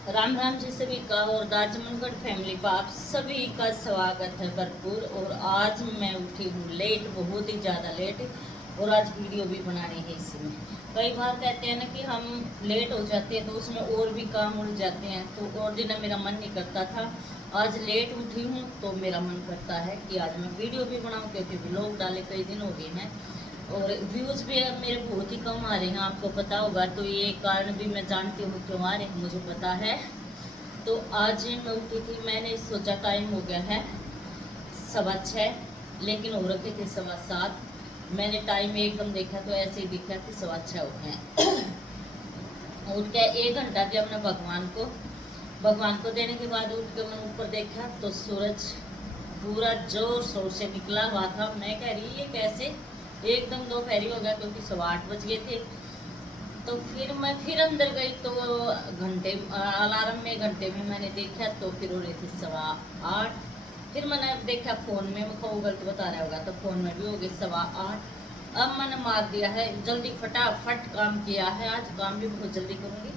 राम राम जी सभी का और दाजमनगढ़ फैमिली पर आप सभी का स्वागत है भरपूर। और आज मैं उठी हूँ लेट, बहुत ही ज़्यादा लेट। और आज वीडियो भी बनानी है इसमें। कई बार कहते हैं ना कि हम लेट हो जाते हैं तो उसमें और भी काम उड़ जाते हैं, तो और दिन मेरा मन नहीं करता था। आज लेट उठी हूँ तो मेरा मन करता है कि आज मैं वीडियो भी बनाऊँ, क्योंकि व्लॉग डाले कई दिन हो गए हैं और व्यूज़ भी अब मेरे बहुत ही कम आ रहे हैं, आपको पता होगा। तो ये कारण भी मैं जानती हूँ क्यों आ रहे हैं, मुझे पता है। तो आज मैं उठी थी, मैंने सोचा टाइम हो गया है 6:15, लेकिन हो रखे थे 7:15। मैंने टाइम एकदम देखा तो ऐसे ही दिखा कि 6:15 हो गए। उठ के 1 घंटा दिया अपने भगवान को देने के बाद उठ के मैंने ऊपर देखा तो सूरज पूरा जोर शोर से निकला हुआ था। मैं कह रही ये कैसे, एकदम दोपहरी हो गया क्योंकि 8:15 बज गए थे। तो फिर मैं फिर अंदर गई तो घंटे अलार्म में घंटे में मैंने देखा तो फिर हो रही थी 8:15। फिर मैंने देखा फ़ोन में, मुझको गलत बता रहा होगा, तो फ़ोन में भी हो गई 8:15। अब मैंने मार दिया है जल्दी, फटाफट काम किया है, आज काम भी बहुत जल्दी करूँगी।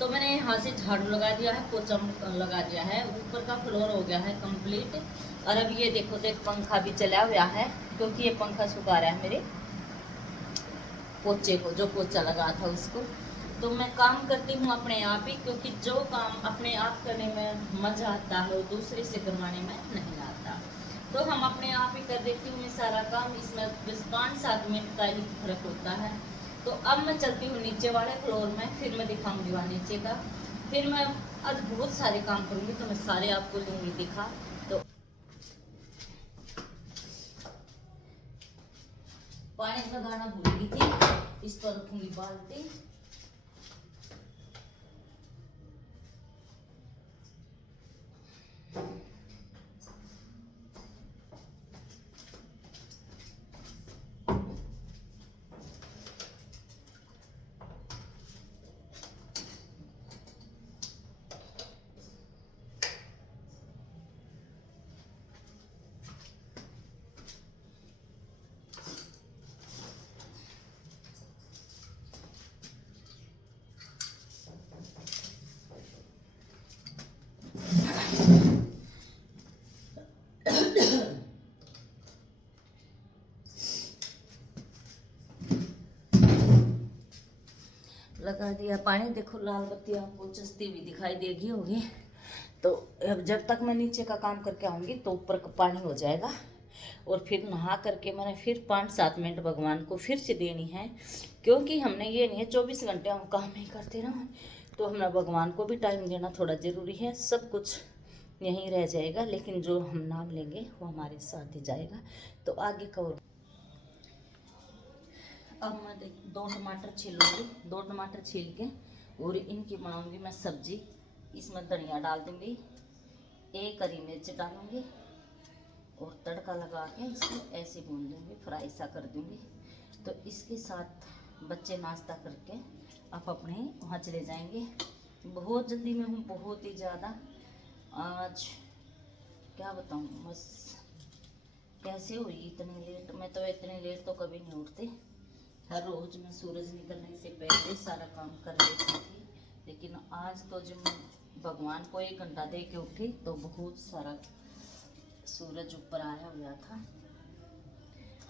तो मैंने यहाँ से झाड़ू लगा दिया है, पोछा लगा दिया है, ऊपर का फ्लोर हो गया है कंप्लीट। और अब ये देखो देख पंखा भी चला हुआ है, क्योंकि ये पंखा सुखा रहा है मेरे पोचे को, जो पोचा लगा था उसको। तो मैं काम करती हूँ अपने आप ही, क्योंकि जो काम अपने आप करने में मज़ा आता है वो दूसरे से करवाने में नहीं आता। तो हम अपने आप ही कर देती हूँ मैं सारा काम, इसमें बस 5-7 मिनट का ही फर्क होता है। तो अब मैं चलती हूँ नीचे वाले फ्लोर में, फिर मैं दिखाऊंगी वहाँ नीचे का। फिर मैं आज बहुत सारे काम करूँगी तो मैं सारे आपको लूँगी दिखा। तो पानी लगाना भूल गई थी, इस पर रखूँगी बाल्टी। लगा दिया पानी, देखो लाल बत्ती आपको चस्ती हुई दिखाई देगी होगी। तो अब जब तक मैं नीचे का काम करके आऊँगी तो ऊपर का पानी हो जाएगा। और फिर नहा करके मैंने फिर 5-7 मिनट भगवान को फिर से देनी है, क्योंकि हमने ये नहीं है 24 घंटे हम काम ही करते रहो। तो हमें भगवान को भी टाइम देना थोड़ा ज़रूरी है। सब कुछ यहीं रह जाएगा, लेकिन जो हम नाम लेंगे वो हमारे साथ ही जाएगा। तो आगे का और अब मैं देख 2 टमाटर छीलूँगी, 2 टमाटर छील के और इनकी बनाऊँगी मैं सब्जी। इसमें धनिया डाल दूँगी, 1 हरी मिर्च डालूँगी और तड़का लगा के इसको ऐसे भून दूँगी, फ्राई सा कर दूँगी। तो इसके साथ बच्चे नाश्ता करके आप अपने वहाँ चले जाएंगे। बहुत जल्दी में हूँ, बहुत ही ज़्यादा। आज क्या बताऊँ, बस कैसे हुई इतनी लेट। मैं तो इतनी लेट तो कभी नहीं उठती, हर रोज़ मैं सूरज निकलने से पहले सारा काम कर लेती थी। लेकिन आज तो जब भगवान को 1 घंटा दे के उठी तो बहुत सारा सूरज ऊपर आया हुआ था।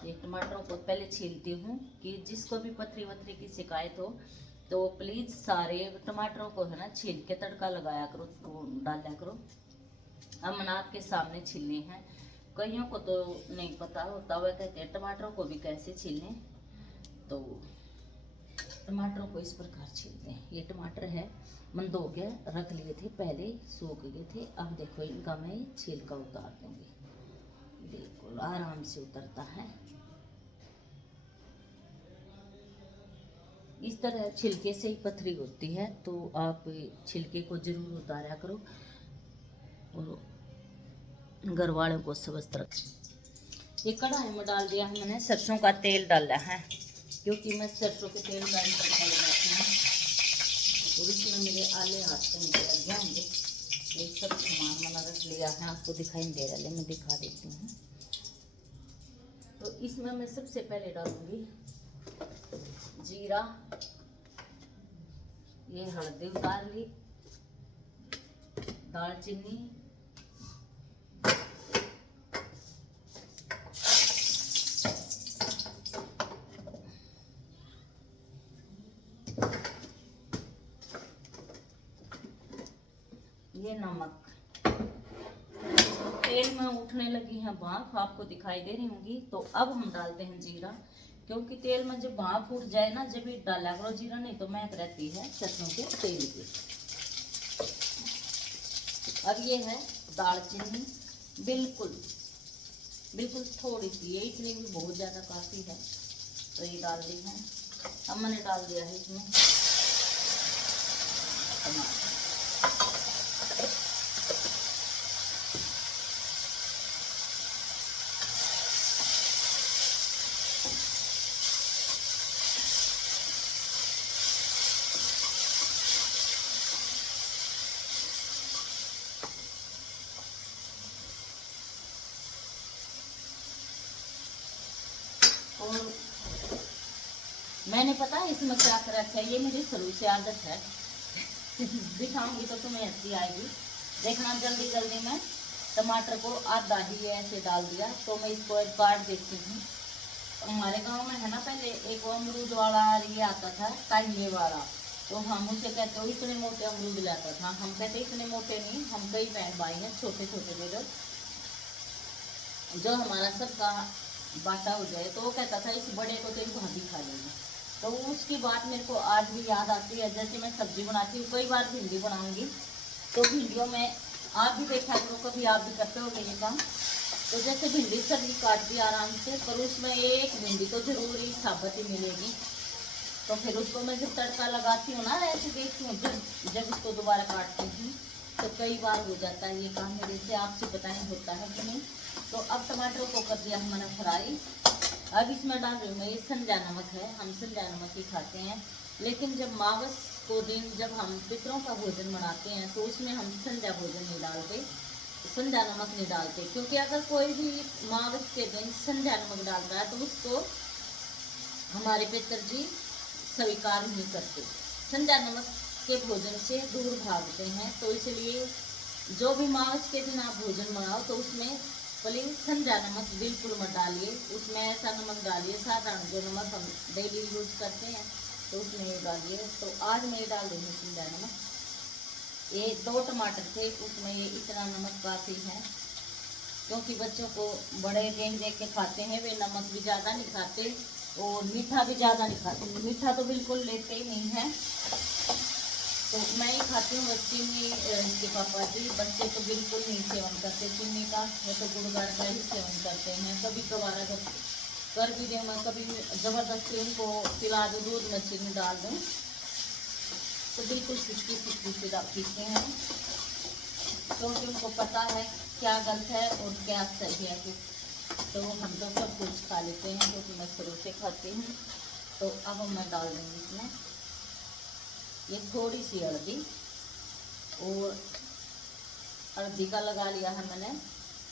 ये टमाटरों को पहले छीलती हूँ कि जिसको भी पथरी वथरी की शिकायत हो तो प्लीज़ सारे टमाटरों को है ना छील के तड़का लगाया करो, तो डाला करो। हम मैंने आपके सामने छीलने हैं, कईयों को तो नहीं पता होता, वह कहते हैं टमाटरों को भी कैसे छीलने। तो टमाटरों को इस प्रकार छीलते हैं। ये टमाटर है मन धो के रख लिए थे, पहले सूख गए थे। अब देखो इनका मैं छिलका उतार दूंगी, बिल्कुल आराम से उतरता है। इस तरह छिलके से ही पथरी होती है, तो आप छिलके को जरूर उतारा करो और घर वालों को स्वस्थ रख। ये कढ़ाई में डाल दिया है मैंने, सरसों का तेल डाला है, क्योंकि मैं सरसों के तेल का ही तड़का लगाती हूँ। और इसमें मेरे आले हाथ से मुझे लग जाएंगे। ये सब सामान मैंने रख लिया है, आपको दिखाई नहीं दे रहा है, मैं दिखा देती हूँ। तो इसमें मैं सबसे पहले डालूंगी जीरा, ये हल्दी उतार ली, दालचीनी, ये नमक। तेल में उठने लगी है भाप, आपको दिखाई दे रही होंगी। तो अब हम डालते हैं जीरा, क्योंकि तेल में जब भाप उठ जाए ना, जब भी डाला करो जीरा, नहीं तो महक रहती है सरसों के तेल की। अब ये है दालचीनी, बिल्कुल बिल्कुल थोड़ी सी, ये इतनी भी बहुत ज़्यादा काफ़ी है, तो ये डाल दी है। अब मैंने डाल दिया है इसमें टमाटर। और मैंने पता है इसमें क्या कर रखा है, ये मेरी शुरू से आदत है। दिखाऊंगी तो तुम्हें हंसी आएगी। देखना, जल्दी जल्दी में टमाटर को आधा ही ऐसे डाल दिया, तो मैं इसको काट देती हूँ। हमारे गांव में है ना, पहले एक अमरूद वाला ये आता था, कांगे वाला, तो हम उसे कहते हो इतने मोटे अमरूद लाता था। हम कहते इतने मोटे नहीं, हम कई बहन भाई हैं छोटे छोटे मेरे, जो हमारा सबका बाटा हो जाए, तो वो कहता था इस बड़े को तो भाभी खा लेंगे। तो उसकी बात मेरे को आज भी याद आती है। जैसे मैं सब्जी बनाती हूँ, कई बार भिंडी बनाऊंगी, तो भिंडियों में आप भी देखा करो, कभी आप भी करते हो ये काम। तो जैसे भिंडी सब्जी काट दी आराम से, पर उसमें एक भिंडी तो जरूरी साबुत ही मिलेगी। तो फिर उसको मैं जब तड़का लगाती हूँ ना, ऐसे देखती हूँ, जब उसको दोबारा काटती हूँ, तो कई बार हो जाता है ये काम मेरे से। आपसे पता नहीं होता है कि नहीं। तो अब टमाटर को कर दिया हमने फ्राई। अब इसमें डाल रही हूँ मैं, ये संजा नमक है, हम संजा नमक ही खाते हैं। लेकिन जब मावस को दिन जब हम पितरों का भोजन बनाते हैं, तो उसमें हम संजा भोजन नहीं डालते, संजा नमक नहीं डालते। क्योंकि अगर कोई भी मावस के दिन संजा नमक डालता है, तो उसको हमारे पितरजी स्वीकार नहीं करते, संजा नमक के भोजन से दूर भागते हैं। तो इसलिए जो भी मावस के दिन आप भोजन बनाओ, तो उसमें प्लीज संजा नमक बिल्कुल मत डालिए। उसमें ऐसा नमक डालिए साधारण, जो नमक हम डेली यूज करते हैं, तो उसमें ये डालिए। तो आज मैं ये डाल रही हूँ संजा नमक। ये 2 टमाटर थे, उसमें ये इतना नमक काफ़ी है, क्योंकि बच्चों को बड़े देख देख के खाते हैं, वे नमक भी ज़्यादा नहीं खाते और मीठा भी ज़्यादा नहीं खाते। मीठा तो बिल्कुल लेते ही नहीं है, तो मैं ही खाती हूँ। बस चीनी, इसके पापा जी, बच्चे तो बिल्कुल नहीं सेवन करते चीनी का, वो तो गुड़गार का ही सेवन करते हैं। कभी कभार अगर कर भी दें, मैं कभी ज़बरदस्ती उनको पिला दूँ, दूध में चीनी डाल दूँ, तो बिल्कुल फिक्की फिक्की से पीते हैं, क्योंकि उनको पता है क्या गलत है और क्या सही है। कि तो हम तो सब कुछ खा लेते हैं, क्योंकि मैं शुरू से खाती हूँ। तो अब मैं डाल दूँगी इसमें ये थोड़ी सी हल्दी, और हल्दी का लगा लिया है मैंने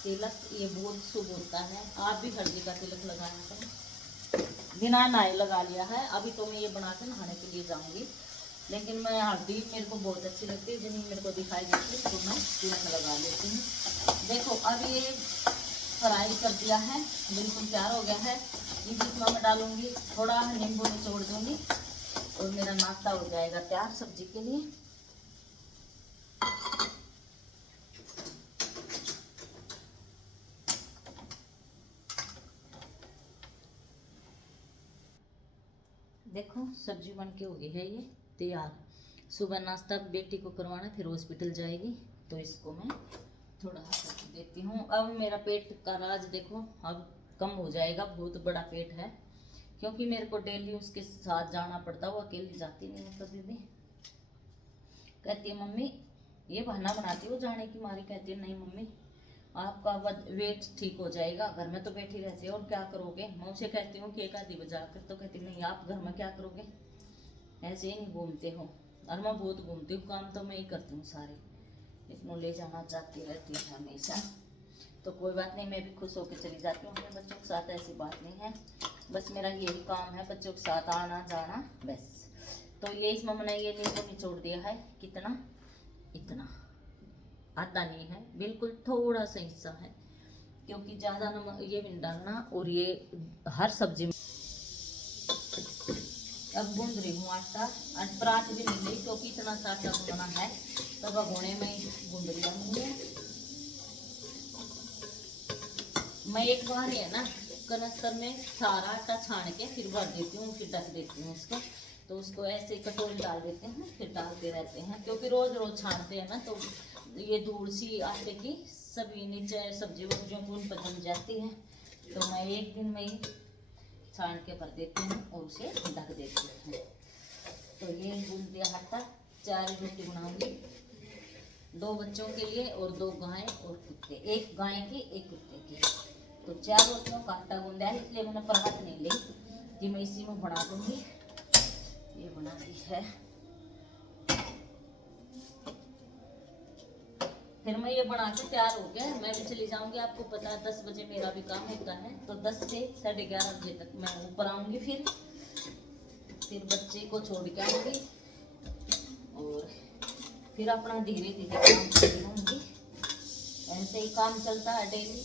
तिलक, ये बहुत शुभ होता है। आप भी हल्दी का तिलक लगाया करें, बिना नहाए लगा लिया है। अभी तो मैं ये बना के नहाने के लिए जाऊंगी, लेकिन मैं हल्दी मेरे को बहुत अच्छी लगती है, जिन्हें मेरे को दिखाई देती है, तो मैं तिलक लगा लेती हूँ। देखो अब ये फ्राई कर दिया है, बिल्कुल तैयार हो गया है। ये जिसमें मैं डालूंगी, थोड़ा नींबू निचोड़ दूंगी, और मेरा नाश्ता हो जाएगा तैयार सब्जी के लिए। देखो सब्जी बन के हो गई है ये तैयार। सुबह नाश्ता बेटी को करवाना, फिर हॉस्पिटल जाएगी, तो इसको मैं थोड़ा सब्जी देती हूँ। अब मेरा पेट का राज देखो अब कम हो जाएगा, बहुत बड़ा पेट है, क्योंकि मेरे को डेली उसके साथ जाना पड़ता है, वो अकेली जाती नहीं है कभी भी। कहती है मम्मी, ये बहाना बनाती हो जाने की मारी। कहती है नहीं मम्मी, आपका वेट ठीक हो जाएगा, घर में तो बैठी रहती है और क्या करोगे। मैं उसे कहती हूँ कि एक आधी बजा कर, तो कहती नहीं आप घर में क्या करोगे, ऐसे ही नहीं घूमते हो। और मैं बहुत घूमती हूँ, काम तो मैं ही करती हूँ सारे, इसको ले जाना चाहती रहती है हमेशा। तो कोई बात नहीं, मैं भी खुश होकर चली जाती हूँ अपने बच्चों के साथ, ऐसी बात नहीं है। बस मेरा यही काम है, बच्चों के साथ आना जाना बस। तो ये इसमें मैंने ये नींबू निचोड़ दिया है, कितना, इतना। आधा नहीं है, बिल्कुल थोड़ा सा हिस्सा है, क्योंकि ज़्यादा नमक ये भी नहीं डालना। और ये हर सब्जी में अब गूंद रही हूँ आटा। आज परात भी नहीं ली क्योंकि इतना सा आटा गूंदना है, तो भगोने में गूंद रही हूँ। मैं एक बार है ना कनस्तर में सारा आटा छान के फिर भर देती हूँ, फिर ढक देती हूँ इसको। तो उसको ऐसे कटोरी डाल देते हैं, फिर डालते रहते हैं, क्योंकि रोज रोज छानते हैं ना तो ये धूल सी आटे की सभी नीचे सब्जी वब्जियों को उन पर जम जाती है। तो मैं एक दिन में ही छान के भर देती हूँ और उसे ढक देती हूँ। तो ये गूंद दिया आटा। 4 रोटी बनाऊंगी, 2 बच्चों के लिए और 2 गाय और कुत्ते, 1 गाय की 1 कुत्ते की। तो 4 रोटियों का आटा गूंदा है, इसलिए मैंने परात नहीं ली कि मैं इसी में बना दूंगी। ये बना दी है। फिर मैं ये बना के तैयार हो गया, मैं भी चली जाऊंगी। आपको पता है 10 बजे मेरा भी काम होता है, तो 10 से 11:30 बजे तक मैं ऊपर आऊंगी। फिर बच्चे को छोड़ के आऊंगी और फिर अपना धीरे धीरे काम करती रहूंगी। ऐसे ही काम चलता है डेली।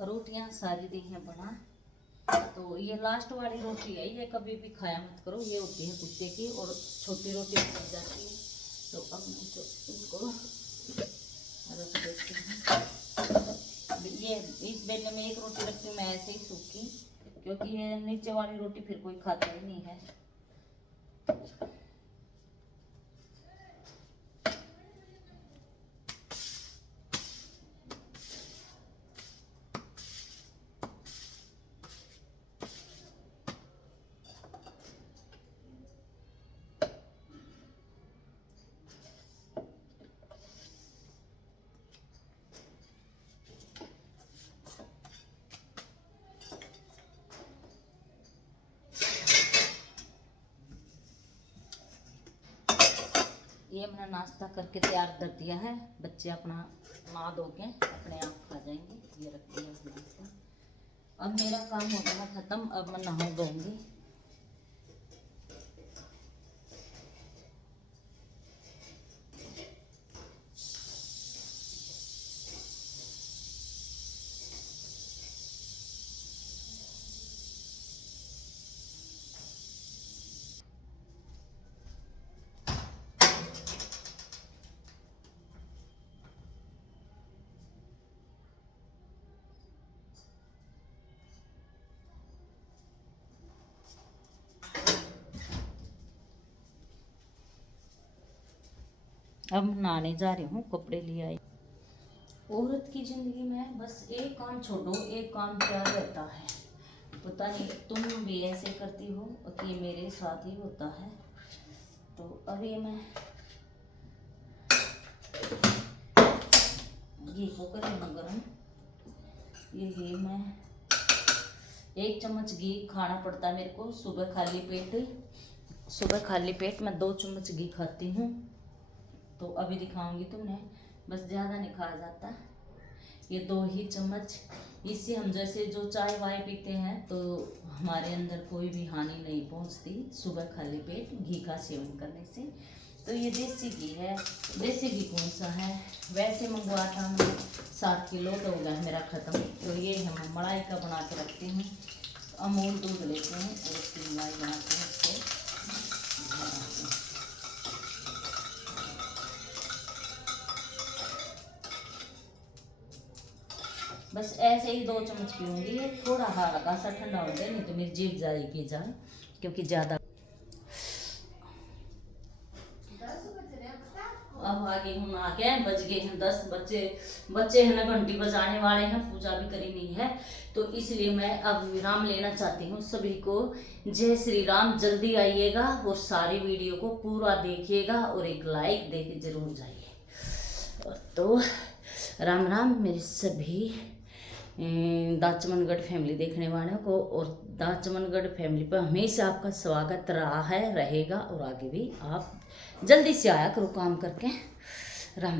रोटियां सारी दी हैं बना। तो ये लास्ट वाली रोटी है, ये कभी भी खाया मत करो, ये होती है कुत्ते की और छोटी रोटी बन जाती है। तो अब मैं तो इनको रख देती हूँ। ये इस बेले में 1 रोटी रखती हूँ मैं ऐसे ही सूखी, क्योंकि ये नीचे वाली रोटी फिर कोई खाता ही नहीं है। ये मैंने नाश्ता करके तैयार कर दिया है। बच्चे अपना नहा धो के अपने आप खा जाएंगे। ये रख दिया नाश्ता। अब मेरा काम हो गया खत्म, अब मैं नहा धोऊंगी। अब नहाने जा रही हूँ, कपड़े ले आई। औरत की जिंदगी में बस एक काम छोड़ो, एक काम क्या रहता है पता नहीं। तुम भी ऐसे करती हो कि मेरे साथ ही होता है। तो अभी मैं घी को करें गरम। ये घी मैं 1 चम्मच घी खाना पड़ता है मेरे को सुबह खाली पेट मैं 2 चम्मच घी खाती हूँ। तो अभी दिखाऊंगी तुम्हें, बस ज़्यादा नहीं खाया जाता, ये 2 ही चम्मच। इससे हम जैसे जो चाय वाय पीते हैं तो हमारे अंदर कोई भी हानि नहीं पहुंचती सुबह खाली पेट घी का सेवन करने से। तो ये देसी घी है। देसी घी कौन सा है, वैसे मंगवा था मैं 7 किलो, तो हो गया मेरा ख़त्म। तो ये हम मलाई का बना के रखते हैं। अमूल दूध लेते हैं और उसकी मलाई बनाते हैं उसको। बस ऐसे ही 2 चम्मच पीऊँगी। थोड़ा हल्का सा ठंडा हो जाए, नहीं तो मेरी जीभ जाएगी जाए, क्योंकि ज़्यादा। अब आगे हूँ नहा के, बज गए हैं 10। बच्चे हैं ना घंटी बजाने वाले हैं, पूजा भी करी नहीं है, तो इसलिए मैं अब विराम लेना चाहती हूँ। सभी को जय श्री राम। जल्दी आइएगा और सारी वीडियो को पूरा देखिएगा और एक लाइक दे के जरूर जाइए। तो राम राम मेरे सभी दा चमनगढ़ फैमिली देखने वालों को, और दा चमनगढ़ फैमिली पर हमेशा आपका स्वागत रहा है, रहेगा, और आगे भी आप जल्दी से आया करो काम करके। राम